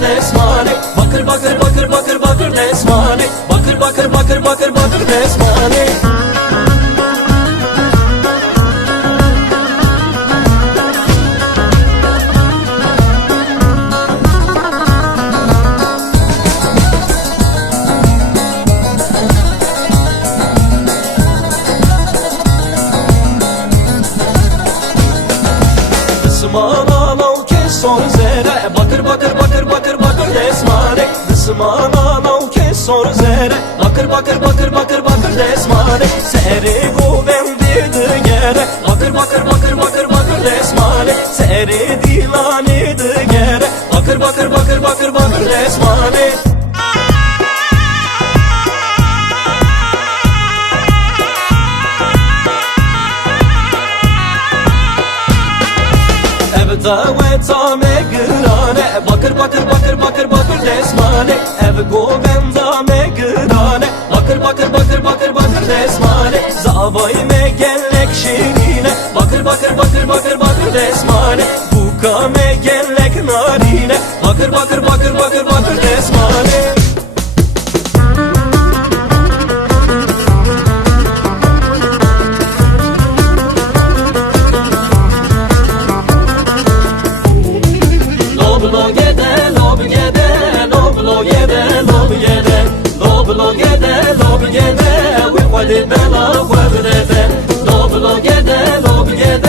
Nesmane, bakır bakır bakır bakır bakır Nesmane, bakır bakır bakır bakır bakır Nesmane. Dısmana kes son zere, bakır bakır bakır bakır bakır Nesmane. Dısmana kes son zere, bakır bakır bakır bakır bakır Nesmane. Seri govendi gere, bakır bakır bakır bakır bakır Nesmane. Seri dilani gere, bakır bakır bakır bakır bakır Nesmane. Daveta megrane, bakır bakır bakır bakır bakır Nesmane. Ev govenda megrane, bakır bakır bakır bakır bakır Nesmane. Zavay me gellek şirine, bakır bakır bakır bakır bakır Nesmane. Buka me gellek narine, bakır bakır bakır bakır bakır Nesmane. Bella webede loblo gede lob gede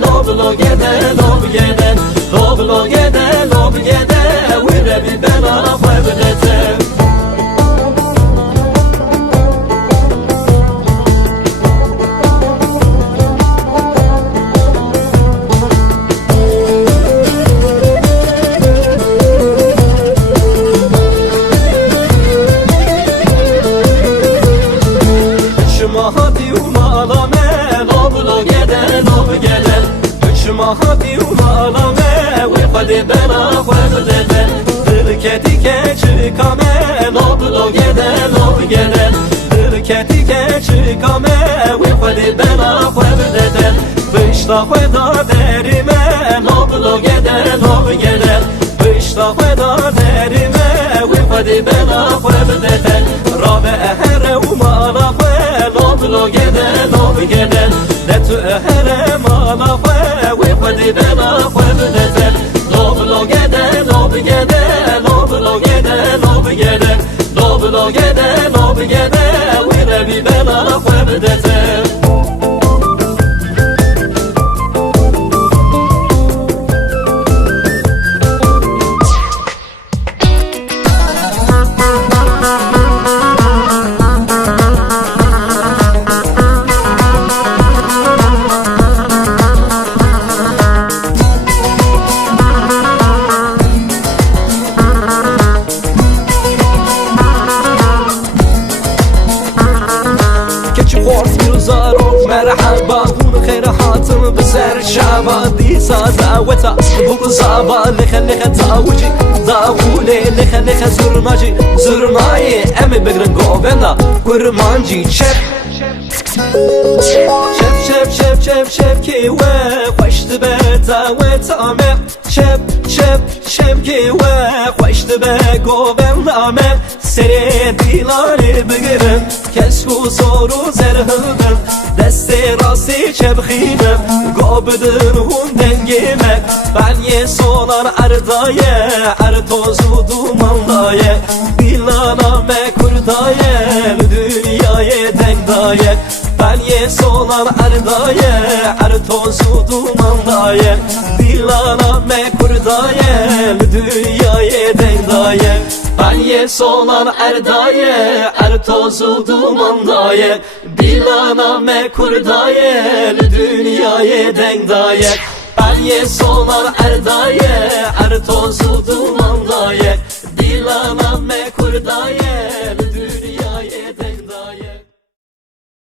loblo gede lob gede loblo gede lob gede we be bella webede. Hadi umalame loblo gede lob gede Uçma hadi umalame Vefade bela vefdede Dırketike çıkame loblo gede lob gede Dırketike çıkame Vefade bela vefdede Vışta veda derime loblo gede lob gede Vışta veda derime Vefade bela vefdede Rabe ehere umalame loblo gede lob gede Detu ehere mala ve fadi bela fedete loblo gede lob gede loblo gede lob gede loblo gede lob gede we rebi bela fedete. مرحبا هون خير حاتم بسر شعبا دي سازا وتا بوك زابا لخلي خطاوجي داولي لخلي زرماجي زرماي امي بغرن غوبنا كرمانجي شف شف شف شف شف شف كي وخشت بتا وتامه شف شف شف كي وخشت بغوبنا سري ديلاني بغرن كسكو صورو زرهبن دستی راستی چبخینم گابدن هون دنگیمه بنی سولار اردایه ارتوزو dumandayı Dilaname kurdayı dünyaya dengdayı Benye solar erdayı ertozu dumandayı Dilaname kurdayı dünyaya dengdayı Benye solar erdayı ertozu dumandayı Dilaname kurdayı dünyaya dengdayı Benye solar erdayı Her tozu dumanla yer Dilanam me kurdaya